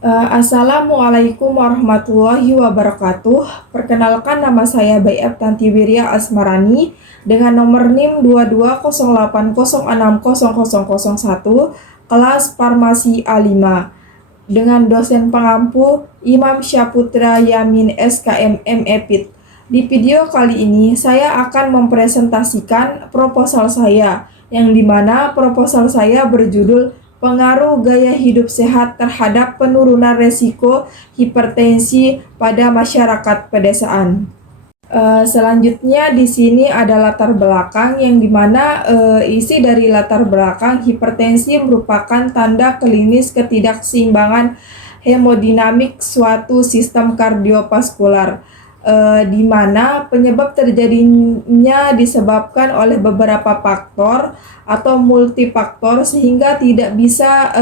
Assalamualaikum warahmatullahi wabarakatuh. Perkenalkan, nama saya Bayi Tanti Wirya Asmarani dengan nomor NIM 2208060001, kelas Farmasi A5, dengan dosen pengampu Imam Syaputra Yamin SKM MEPIT. Di video kali ini saya akan mempresentasikan proposal saya, yang dimana proposal saya berjudul Pengaruh Gaya Hidup Sehat terhadap Penurunan Resiko Hipertensi pada Masyarakat Pedesaan. Selanjutnya di sini ada latar belakang, yang dimana isi dari latar belakang: hipertensi merupakan tanda klinis ketidakseimbangan hemodinamik suatu sistem kardiovaskular, di mana penyebab terjadinya disebabkan oleh beberapa faktor atau multifaktor, sehingga tidak bisa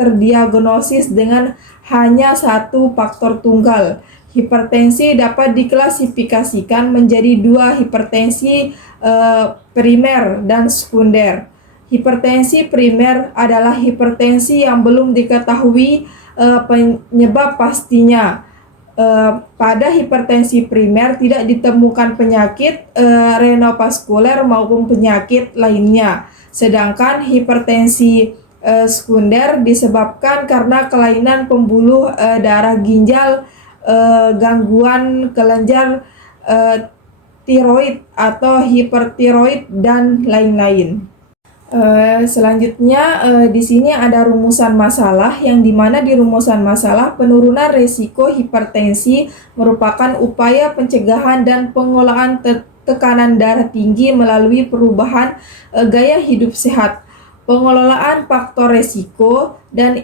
terdiagnosis dengan hanya satu faktor tunggal. Hipertensi dapat diklasifikasikan menjadi dua: hipertensi primer dan sekunder. Hipertensi primer adalah hipertensi yang belum diketahui penyebab pastinya. Pada hipertensi primer tidak ditemukan penyakit renovaskuler maupun penyakit lainnya. Sedangkan hipertensi sekunder disebabkan karena kelainan pembuluh darah ginjal, gangguan kelenjar tiroid atau hipertiroid, dan lain-lain. Selanjutnya di sini ada rumusan masalah, yang dimana di rumusan masalah penurunan risiko hipertensi merupakan upaya pencegahan dan pengelolaan tekanan darah tinggi melalui perubahan gaya hidup sehat, pengelolaan faktor risiko, dan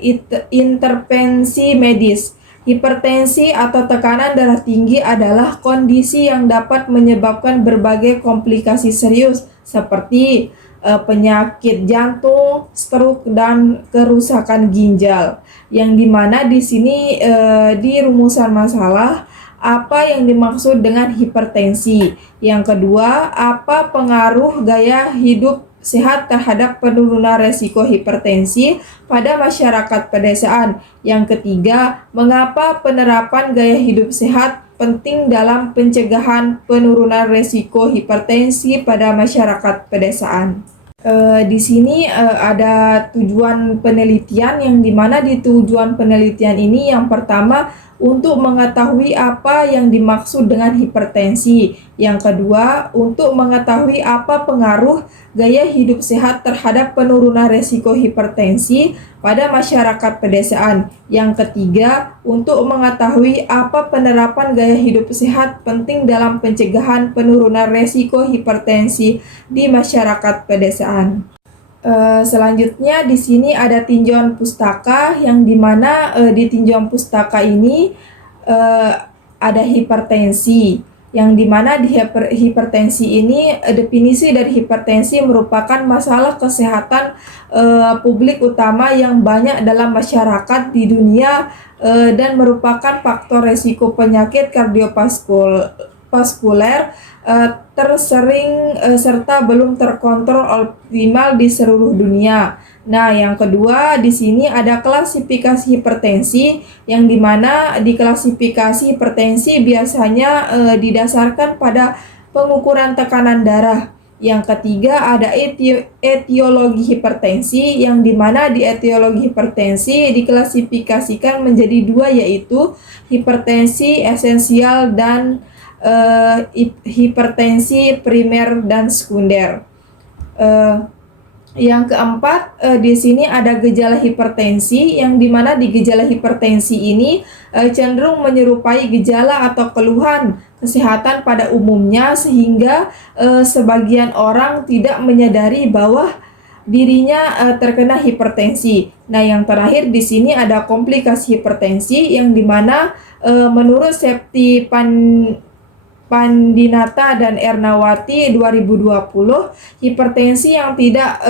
intervensi medis. Hipertensi atau tekanan darah tinggi adalah kondisi yang dapat menyebabkan berbagai komplikasi serius seperti penyakit jantung, stroke, dan kerusakan ginjal. Yang dimana di sini di rumusan masalah, apa yang dimaksud dengan hipertensi. Yang kedua, apa pengaruh gaya hidup sehat terhadap penurunan resiko hipertensi pada masyarakat pedesaan. Yang ketiga, mengapa penerapan gaya hidup sehat penting dalam pencegahan penurunan resiko hipertensi pada masyarakat pedesaan. Di sini ada tujuan penelitian, yang dimana di tujuan penelitian ini yang pertama untuk mengetahui apa yang dimaksud dengan hipertensi. Yang kedua, untuk mengetahui apa pengaruh gaya hidup sehat terhadap penurunan resiko hipertensi pada masyarakat pedesaan. Yang ketiga, untuk mengetahui apa penerapan gaya hidup sehat penting dalam pencegahan penurunan resiko hipertensi di masyarakat pedesaan. Selanjutnya di sini ada tinjauan pustaka, yang dimana di tinjauan pustaka ini ada hipertensi, yang dimana di hipertensi ini definisi dari hipertensi merupakan masalah kesehatan publik utama yang banyak dalam masyarakat di dunia, dan merupakan faktor resiko penyakit kardiovaskuler tersering serta belum terkontrol optimal di seluruh dunia. Nah, yang kedua di sini ada klasifikasi hipertensi, yang dimana di klasifikasi hipertensi biasanya didasarkan pada pengukuran tekanan darah. Yang ketiga ada etiologi hipertensi, yang dimana di etiologi hipertensi diklasifikasikan menjadi dua, yaitu hipertensi esensial dan hipertensi primer dan sekunder. Yang keempat, di sini ada gejala hipertensi, yang dimana di gejala hipertensi ini cenderung menyerupai gejala atau keluhan kesehatan pada umumnya, sehingga sebagian orang tidak menyadari bahwa dirinya terkena hipertensi. Nah, yang terakhir di sini ada komplikasi hipertensi, yang dimana menurut Septi Pandinata dan Ernawati 2020, hipertensi yang tidak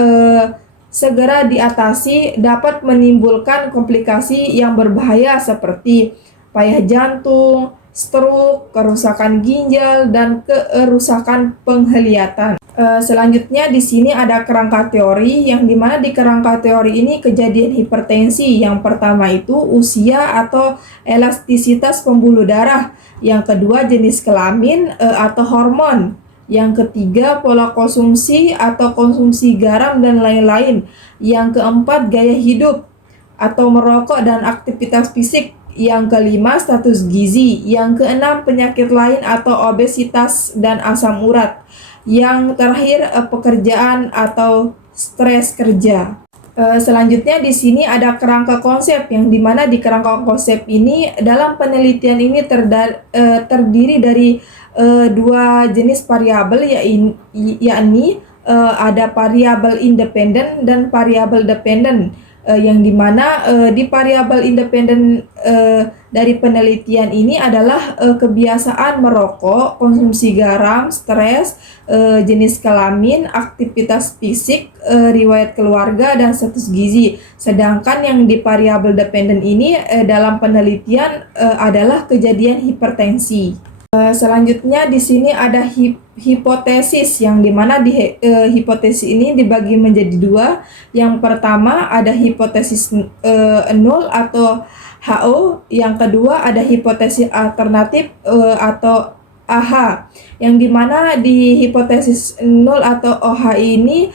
segera diatasi dapat menimbulkan komplikasi yang berbahaya seperti payah jantung, stroke, kerusakan ginjal, dan kerusakan penglihatan. Selanjutnya di sini ada kerangka teori, yang dimana di kerangka teori ini kejadian hipertensi yang pertama itu usia atau elastisitas pembuluh darah, yang kedua jenis kelamin atau hormon, yang ketiga pola konsumsi atau konsumsi garam dan lain-lain, yang keempat gaya hidup atau merokok dan aktivitas fisik, yang kelima status gizi, yang keenam penyakit lain atau obesitas dan asam urat, yang terakhir pekerjaan atau stres kerja. Selanjutnya di sini ada kerangka konsep, yang dimana di kerangka konsep ini dalam penelitian ini terdiri dari dua jenis variabel, yakni ada variabel independen dan variabel dependen, yang dimana di variabel independen dari penelitian ini adalah kebiasaan merokok, konsumsi garam, stres, jenis kelamin, aktivitas fisik, riwayat keluarga, dan status gizi. Sedangkan yang di variabel dependen ini dalam penelitian adalah kejadian hipertensi. Selanjutnya di sini ada hipotesis, yang dimana hipotesis ini dibagi menjadi dua. Yang pertama ada hipotesis nol atau HO, yang kedua ada hipotesis alternatif atau AH, yang dimana di hipotesis nol atau OH ini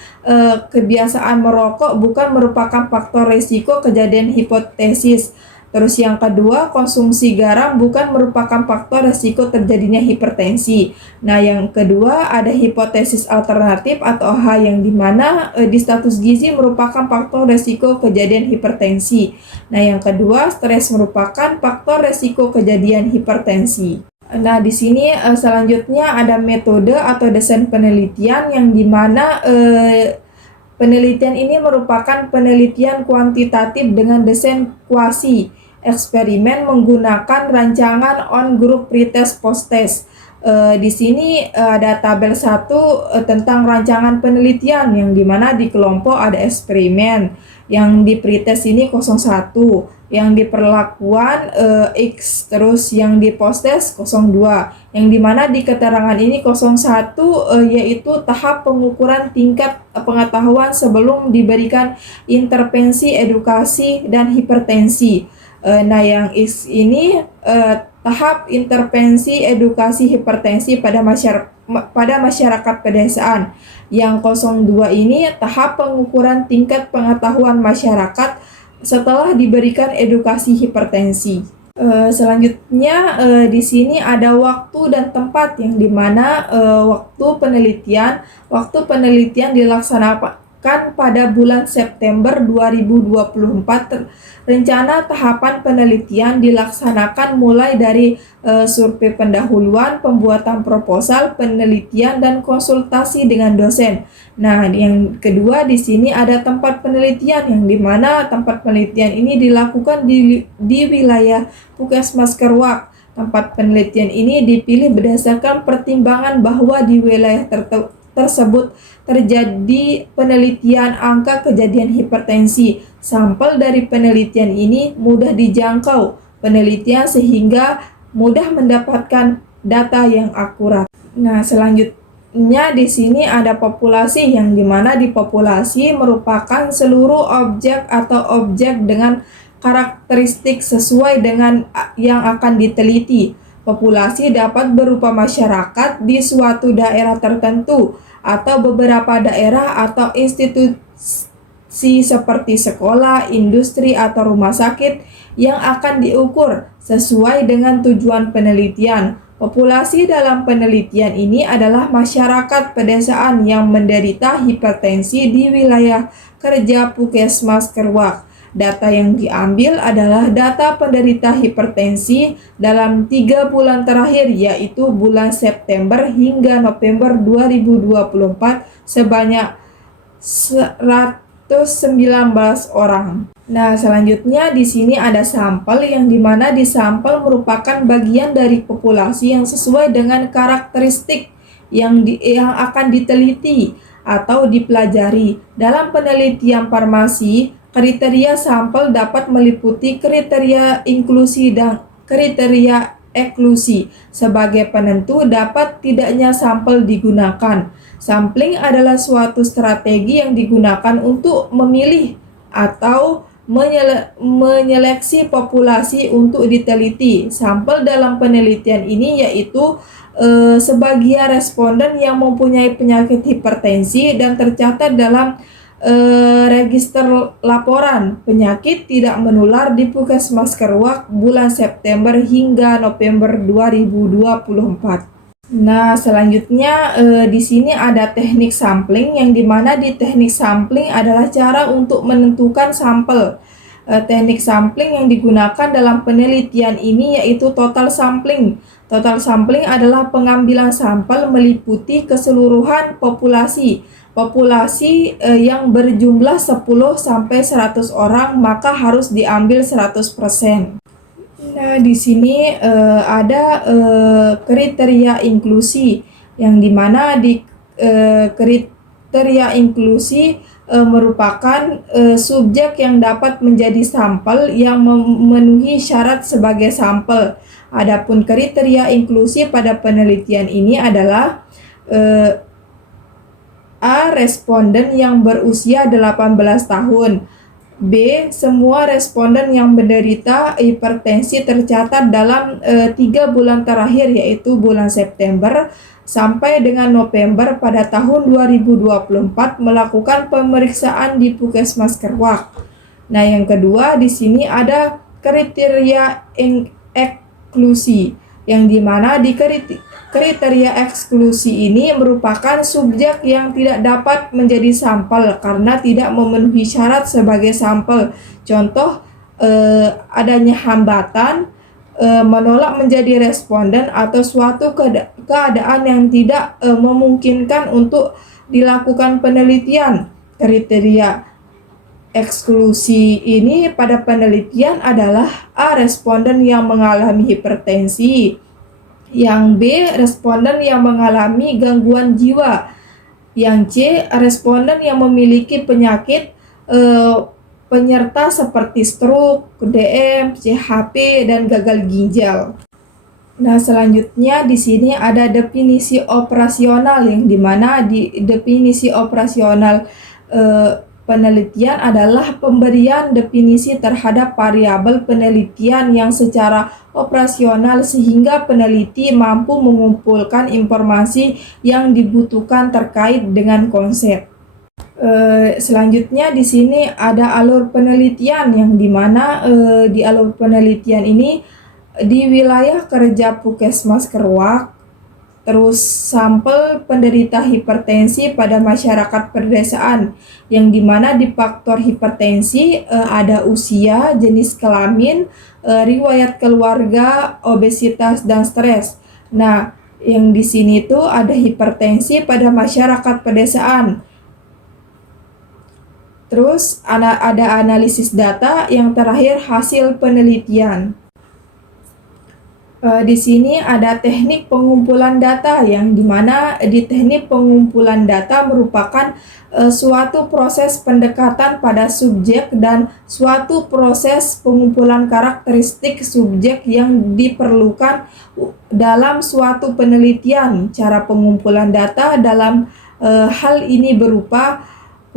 kebiasaan merokok bukan merupakan faktor risiko kejadian hipotesis. Terus yang kedua, konsumsi garam bukan merupakan faktor risiko terjadinya hipertensi. Nah, yang kedua ada hipotesis alternatif atau H, yang dimana di status gizi merupakan faktor risiko kejadian hipertensi. Nah, yang kedua, stres merupakan faktor risiko kejadian hipertensi. Nah, di sini selanjutnya ada metode atau desain penelitian, yang dimana penelitian ini merupakan penelitian kuantitatif dengan desain kuasi eksperimen menggunakan rancangan on-group pretest post-test. Di sini ada tabel 1 tentang rancangan penelitian, yang dimana di kelompok ada eksperimen, yang di pretest ini 01, yang di perlakuan X, terus yang di post-test 02, yang dimana di keterangan ini 01 yaitu tahap pengukuran tingkat pengetahuan sebelum diberikan intervensi edukasi dan hipertensi. Nah, yang X ini tahap intervensi edukasi hipertensi pada masyarakat pedesaan. Yang 02 ini tahap pengukuran tingkat pengetahuan masyarakat setelah diberikan edukasi hipertensi. Selanjutnya di sini ada waktu dan tempat, yang dimana waktu penelitian dilaksanakan pada bulan September 2024. Rencana tahapan penelitian dilaksanakan mulai dari survei pendahuluan, pembuatan proposal penelitian, dan konsultasi dengan dosen. Nah, yang kedua di sini ada tempat penelitian, yang dimana tempat penelitian ini dilakukan di wilayah Puskesmas Keruak. Tempat penelitian ini dipilih berdasarkan pertimbangan bahwa di wilayah tersebut terjadi penelitian angka kejadian hipertensi. Sampel dari penelitian ini mudah dijangkau penelitian sehingga mudah mendapatkan data yang akurat. Nah, selanjutnya di sini ada populasi, yang dimana di populasi merupakan seluruh objek atau objek dengan karakteristik sesuai dengan yang akan diteliti. Populasi dapat berupa masyarakat di suatu daerah tertentu atau beberapa daerah atau institusi seperti sekolah, industri, atau rumah sakit yang akan diukur sesuai dengan tujuan penelitian. Populasi dalam penelitian ini adalah masyarakat pedesaan yang menderita hipertensi di wilayah kerja Puskesmas Keruak. Data yang diambil adalah data penderita hipertensi dalam 3 bulan terakhir, yaitu bulan September hingga November 2024 sebanyak 119 orang. Nah, selanjutnya di sini ada sampel, yang dimana di sampel merupakan bagian dari populasi yang sesuai dengan karakteristik yang akan diteliti atau dipelajari. Dalam penelitian farmasi, kriteria sampel dapat meliputi kriteria inklusi dan kriteria eksklusi. Sebagai penentu dapat tidaknya sampel digunakan. Sampling adalah suatu strategi yang digunakan untuk memilih atau menyeleksi populasi untuk diteliti. Sampel dalam penelitian ini yaitu sebagian responden yang mempunyai penyakit hipertensi dan tercatat dalam register laporan penyakit tidak menular di Puskesmas Keruak bulan September hingga November 2024. Nah, selanjutnya di sini ada teknik sampling yang dimana di teknik sampling adalah cara untuk menentukan sampel. Teknik sampling yang digunakan dalam penelitian ini yaitu total sampling. Total sampling adalah pengambilan sampel meliputi keseluruhan populasi. Populasi yang berjumlah 10 sampai 100 orang maka harus diambil 100%. Nah, di sini ada kriteria inklusi yang dimana di kriteria inklusi merupakan subjek yang dapat menjadi sampel yang memenuhi syarat sebagai sampel. Adapun kriteria inklusi pada penelitian ini adalah A. Responden yang berusia 18 tahun. B. Semua responden yang menderita hipertensi tercatat dalam 3 bulan terakhir yaitu bulan September sampai dengan November pada tahun 2024 melakukan pemeriksaan di Puskesmas Keruak. Nah, yang kedua di sini ada kriteria eksklusi yang dimana di kriteria eksklusi ini merupakan subjek yang tidak dapat menjadi sampel karena tidak memenuhi syarat sebagai sampel. Contoh adanya hambatan, menolak menjadi responden atau suatu keadaan yang tidak memungkinkan untuk dilakukan penelitian. Kriteria eksklusi ini pada penelitian adalah A. Responden yang mengalami hipertensi. Yang B. Responden yang mengalami gangguan jiwa. Yang C. Responden yang memiliki penyakit penyerta seperti stroke, DM, CHP, dan gagal ginjal. Nah, selanjutnya di sini ada definisi operasional yang dimana di definisi operasional penelitian adalah pemberian definisi terhadap variabel penelitian yang secara operasional sehingga peneliti mampu mengumpulkan informasi yang dibutuhkan terkait dengan konsep. Selanjutnya di sini ada alur penelitian yang dimana di alur penelitian ini di wilayah kerja Puskesmas Keruak. Terus sampel penderita hipertensi pada masyarakat pedesaan yang dimana di faktor hipertensi ada usia, jenis kelamin, riwayat keluarga, obesitas, dan stres. Nah, yang di sini tuh ada hipertensi pada masyarakat pedesaan. Terus ada analisis data, yang terakhir hasil penelitian. Di sini ada teknik pengumpulan data yang dimana di teknik pengumpulan data merupakan suatu proses pendekatan pada subjek dan suatu proses pengumpulan karakteristik subjek yang diperlukan dalam suatu penelitian. Cara pengumpulan data dalam hal ini berupa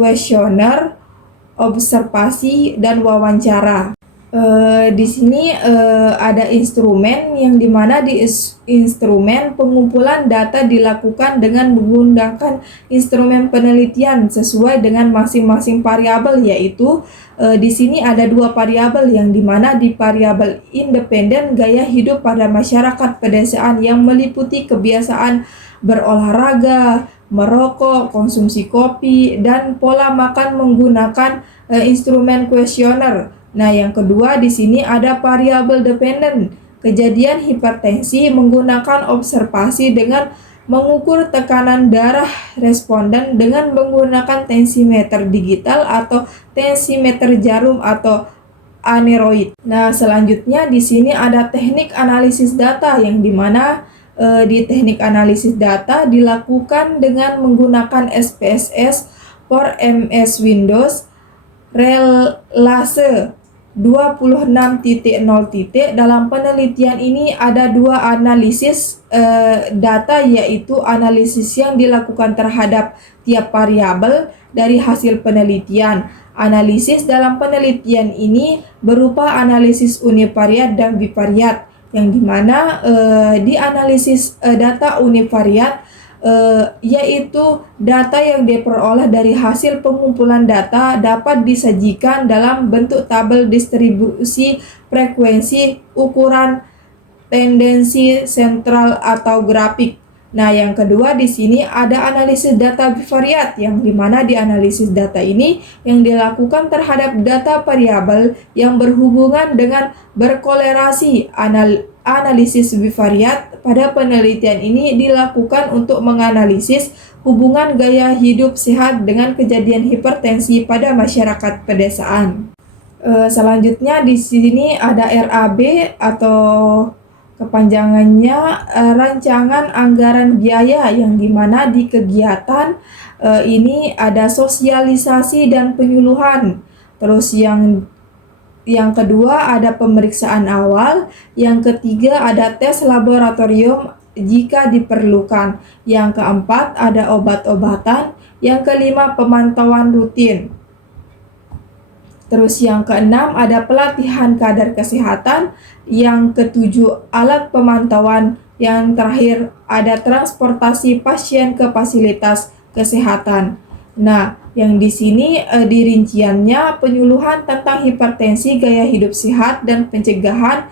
kuesioner, observasi, dan wawancara. Di sini ada instrumen yang dimana di instrumen pengumpulan data dilakukan dengan menggunakan instrumen penelitian sesuai dengan masing-masing variabel, yaitu di sini ada 2 variabel yang dimana di variabel independen gaya hidup pada masyarakat pedesaan yang meliputi kebiasaan berolahraga, merokok, konsumsi kopi, dan pola makan menggunakan instrumen kuesioner. Nah, yang kedua di sini ada variabel dependen, kejadian hipertensi menggunakan observasi dengan mengukur tekanan darah responden dengan menggunakan tensimeter digital atau tensimeter jarum atau aneroid. Nah, selanjutnya di sini ada teknik analisis data yang dimana di teknik analisis data dilakukan dengan menggunakan SPSS for MS Windows, relase 26.0. Dalam penelitian ini ada dua analisis data, yaitu analisis yang dilakukan terhadap tiap variabel dari hasil penelitian. Analisis dalam penelitian ini berupa analisis univariat dan bivariat, yang dimana di analisis data univariat yaitu data yang diperoleh dari hasil pengumpulan data dapat disajikan dalam bentuk tabel distribusi frekuensi, ukuran, tendensi, sentral, atau grafik. Nah, yang kedua di sini ada analisis data bivariat, yang dimana di analisis data ini yang dilakukan terhadap data variabel yang berhubungan dengan berkolerasi. Analisis bivariat pada penelitian ini dilakukan untuk menganalisis hubungan gaya hidup sehat dengan kejadian hipertensi pada masyarakat pedesaan. Selanjutnya di sini ada RAB atau kepanjangannya rancangan anggaran biaya, yang dimana di kegiatan ini ada sosialisasi dan penyuluhan. Terus yang kedua ada pemeriksaan awal, yang ketiga ada tes laboratorium jika diperlukan, yang keempat ada obat-obatan, yang kelima pemantauan rutin. Terus yang keenam ada pelatihan kadar kesehatan, yang ketujuh alat pemantauan, yang terakhir ada transportasi pasien ke fasilitas kesehatan. Nah, yang di sini di rinciannya penyuluhan tentang hipertensi, gaya hidup sehat, dan pencegahan,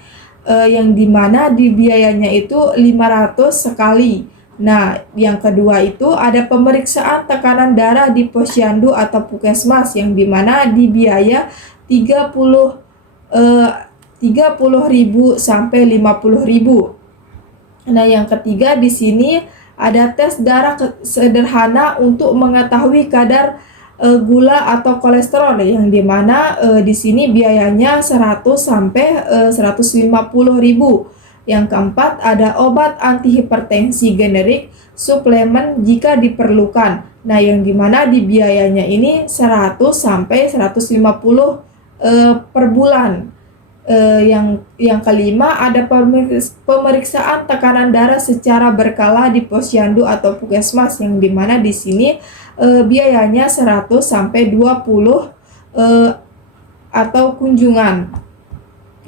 yang dimana di biayanya itu 500 sekali. Nah, yang kedua itu ada pemeriksaan tekanan darah di posyandu atau puskesmas, yang dimana di biaya 30.000 sampai 50.000. Nah, yang ketiga di sini ada tes darah sederhana untuk mengetahui kadar gula atau kolesterol, yang dimana di sini biayanya 100 sampai 150.000. Yang keempat ada obat antihipertensi generik suplemen jika diperlukan. Nah, yang dimana di biayanya ini 100 sampai 150 per bulan. Yang kelima ada pemeriksaan tekanan darah secara berkala di posyandu atau puskesmas, yang dimana di sini biayanya 100 sampai 20 atau kunjungan.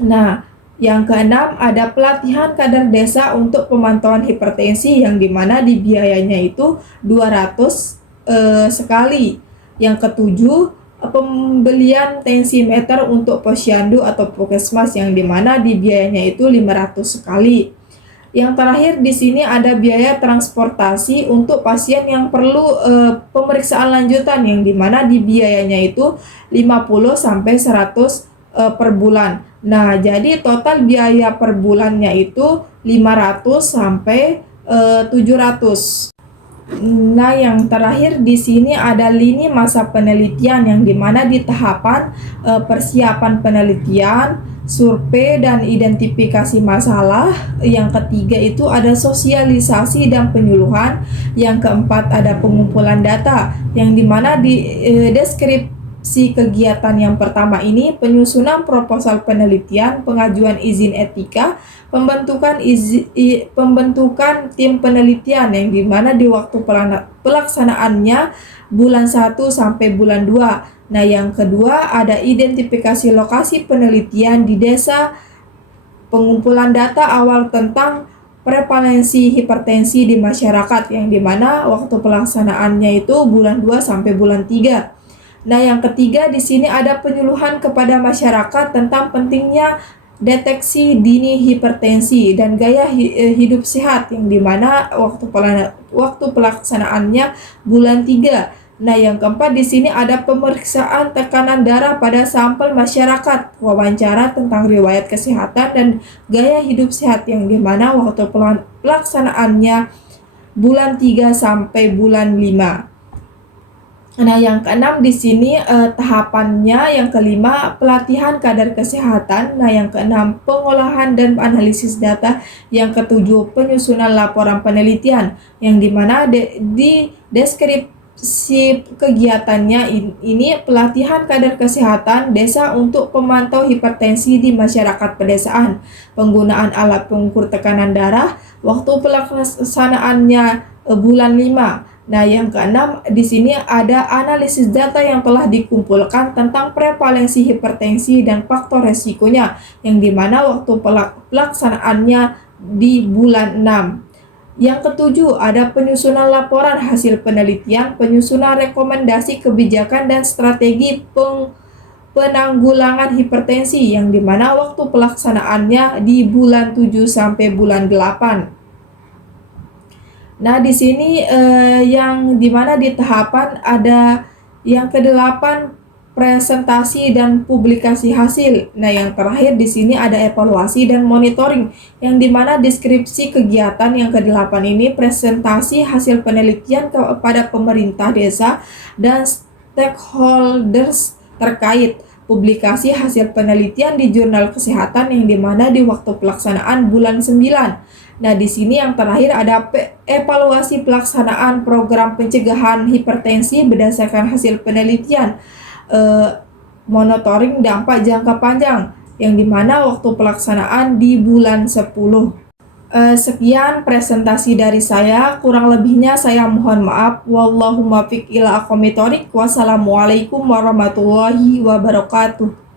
Nah, yang keenam ada pelatihan kader desa untuk pemantauan hipertensi, yang dimana di biayanya itu 200 sekali. Yang ketujuh pembelian tensimeter untuk posyandu atau puskesmas, yang dimana di biayanya itu 500 sekali. Yang terakhir di sini ada biaya transportasi untuk pasien yang perlu pemeriksaan lanjutan, yang dimana di biayanya itu 50 sampai 100 per bulan. Nah, jadi total biaya per bulannya itu 500 sampai 700. Nah, yang terakhir di sini ada lini masa penelitian, yang dimana di tahapan persiapan penelitian, survei, dan identifikasi masalah. Yang ketiga itu ada sosialisasi dan penyuluhan. Yang keempat ada pengumpulan data, yang dimana di deskripsi kegiatan yang pertama ini penyusunan proposal penelitian, pengajuan izin etika, pembentukan tim penelitian, yang dimana di waktu pelaksanaannya bulan 1 sampai bulan 2. Nah, yang kedua ada identifikasi lokasi penelitian di desa, pengumpulan data awal tentang prevalensi hipertensi di masyarakat, yang dimana waktu pelaksanaannya itu bulan 2 sampai bulan 3. Nah, yang ketiga di sini ada penyuluhan kepada masyarakat tentang pentingnya deteksi dini hipertensi dan gaya hidup sehat, yang dimana waktu pelaksanaannya bulan 3. Nah, yang keempat di sini ada pemeriksaan tekanan darah pada sampel masyarakat, wawancara tentang riwayat kesehatan dan gaya hidup sehat, yang dimana waktu pelaksanaannya bulan 3 sampai bulan 5. Nah, yang keenam di sini tahapannya, yang kelima pelatihan kadar kesehatan, nah yang keenam pengolahan dan analisis data, yang ketujuh penyusunan laporan penelitian, yang dimana di deskripsi deskripsi kegiatannya ini pelatihan kader kesehatan desa untuk pemantau hipertensi di masyarakat pedesaan, penggunaan alat pengukur tekanan darah, waktu pelaksanaannya bulan 5. Nah, yang keenam di sini ada analisis data yang telah dikumpulkan tentang prevalensi hipertensi dan faktor resikonya, yang dimana waktu pelaksanaannya di bulan 6. Yang ketujuh, ada penyusunan laporan hasil penelitian, penyusunan rekomendasi kebijakan dan strategi penanggulangan hipertensi, yang dimana waktu pelaksanaannya di bulan 7 sampai bulan 8. Nah, di sini yang dimana di tahapan ada yang ke-8 presentasi dan publikasi hasil. Nah, yang terakhir di sini ada evaluasi dan monitoring, yang dimana deskripsi kegiatan yang ke-8 ini presentasi hasil penelitian kepada pemerintah desa dan stakeholders terkait, publikasi hasil penelitian di jurnal kesehatan yang dimana di waktu pelaksanaan bulan 9. Nah, di sini yang terakhir ada evaluasi pelaksanaan program pencegahan hipertensi berdasarkan hasil penelitian, monitoring dampak jangka panjang, yang dimana waktu pelaksanaan di bulan 10. Sekian presentasi dari saya, kurang lebihnya saya mohon maaf. Wallahumma fiq ila aqwamit thoriq. Wassalamualaikum warahmatullahi wabarakatuh.